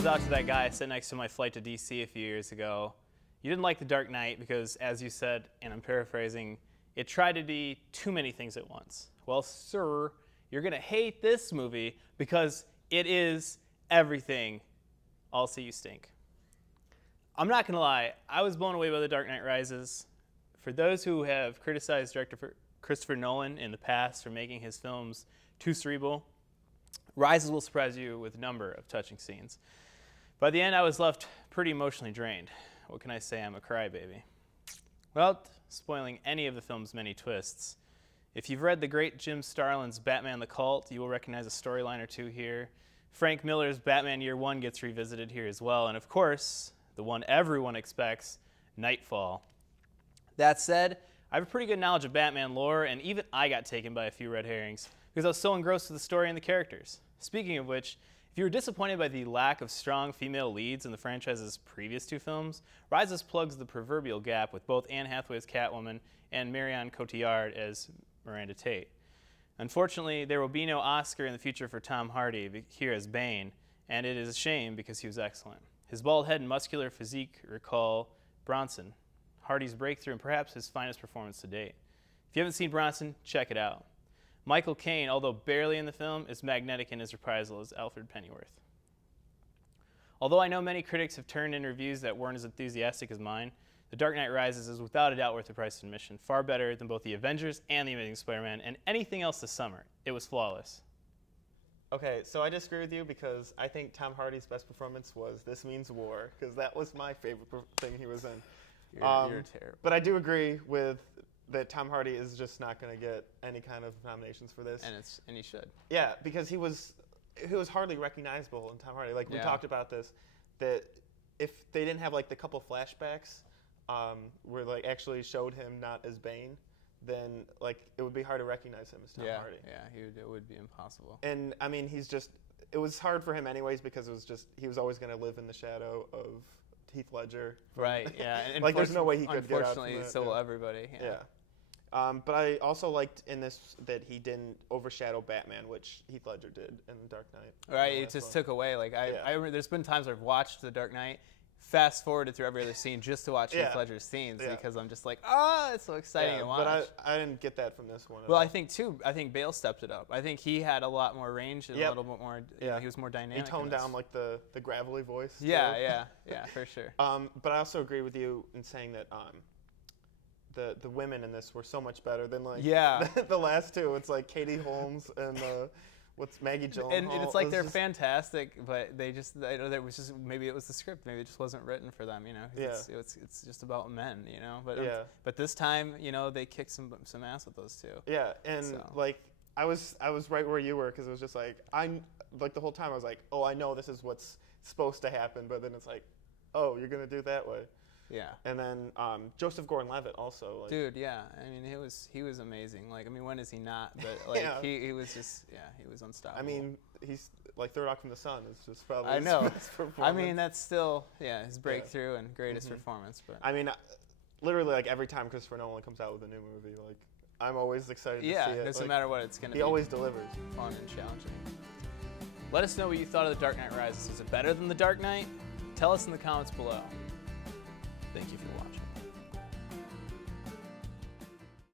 goes out to that guy sitting next to my flight to DC a few years ago. You didn't like The Dark Knight because, as you said, and I'm paraphrasing, it tried to be too many things at once. Well, sir, you're going to hate this movie because it is everything. I'll see you stink. I'm not going to lie, I was blown away by The Dark Knight Rises. For those who have criticized director Christopher Nolan in the past for making his films too cerebral, Rises will surprise you with a number of touching scenes. By the end, I was left pretty emotionally drained. What can I say? I'm a crybaby. Without spoiling any of the film's many twists, if you've read the great Jim Starlin's Batman the Cult, you will recognize a storyline or two here. Frank Miller's Batman Year One gets revisited here as well. And of course, the one everyone expects, Nightfall. That said, I have a pretty good knowledge of Batman lore, and even I got taken by a few red herrings because I was so engrossed with the story and the characters. Speaking of which, if you were disappointed by the lack of strong female leads in the franchise's previous two films, Rises plugs the proverbial gap with both Anne Hathaway as Catwoman and Marion Cotillard as Miranda Tate. Unfortunately, there will be no Oscar in the future for Tom Hardy here as Bane, and it is a shame because he was excellent. His bald head and muscular physique recall Bronson, Hardy's breakthrough and perhaps his finest performance to date. If you haven't seen Bronson, check it out. Michael Caine, although barely in the film, is magnetic in his reprisal as Alfred Pennyworth. Although I know many critics have turned in reviews that weren't as enthusiastic as mine, The Dark Knight Rises is without a doubt worth the price of admission, far better than both The Avengers and The Amazing Spider-Man and anything else this summer. It was flawless. Okay, so I disagree with you because I think Tom Hardy's best performance was This Means War, because that was my favorite thing he was in. You're terrible. But I do agree with that Tom Hardy is just not going to get any kind of nominations for this. And he should. Yeah, because he was hardly recognizable in Tom Hardy. Like, we talked about this, that if they didn't have, like, the couple flashbacks where, like, actually showed him not as Bane, then, like, it would be hard to recognize him as Tom Hardy. Yeah, it would be impossible. And, I mean, it was hard for him anyways because he was always going to live in the shadow of Heath Ledger. Right, yeah. And like, there's no way he could get out from unfortunately, that. so will everybody. Yeah. But I also liked in this that he didn't overshadow Batman, which Heath Ledger did in The Dark Knight. Right, it just took away. Like I remember there's been times I've watched The Dark Knight, fast forwarded through every other scene just to watch Heath Ledger's scenes because I'm just like, it's so exciting to watch. But I didn't get that from this one. Well, I think Bale stepped it up. I think he had a lot more range and a little bit more. He was more dynamic. He toned down like the gravelly voice. Yeah, for sure. But I also agree with you in saying that the women in this were so much better than like the last two. It's like Katie Holmes and what's Maggie Gyllenhaal. And it's like they're fantastic, but they just there was just maybe it was the script, maybe it just wasn't written for them, you know. It's just about men, you know. But this time, you know, they kicked some ass with those two. Yeah, and like I was right where you were because it was just like the whole time I was like, oh, I know this is what's supposed to happen, but then it's like, oh, you're gonna do it that way. Yeah. And then Joseph Gordon-Levitt also. Like, dude, yeah. I mean, he was amazing. Like, I mean, when is he not? But like, he was just, he was unstoppable. I mean, he's like Third Rock from the Sun is just probably his best performance. I mean, that's still, his breakthrough and greatest performance. But I mean, literally, like every time Christopher Nolan comes out with a new movie, like I'm always excited to see it. Yeah, doesn't matter what it's gonna be. He always delivers. Fun and challenging. Let us know what you thought of The Dark Knight Rises. Was it better than The Dark Knight? Tell us in the comments below. Thank you for watching.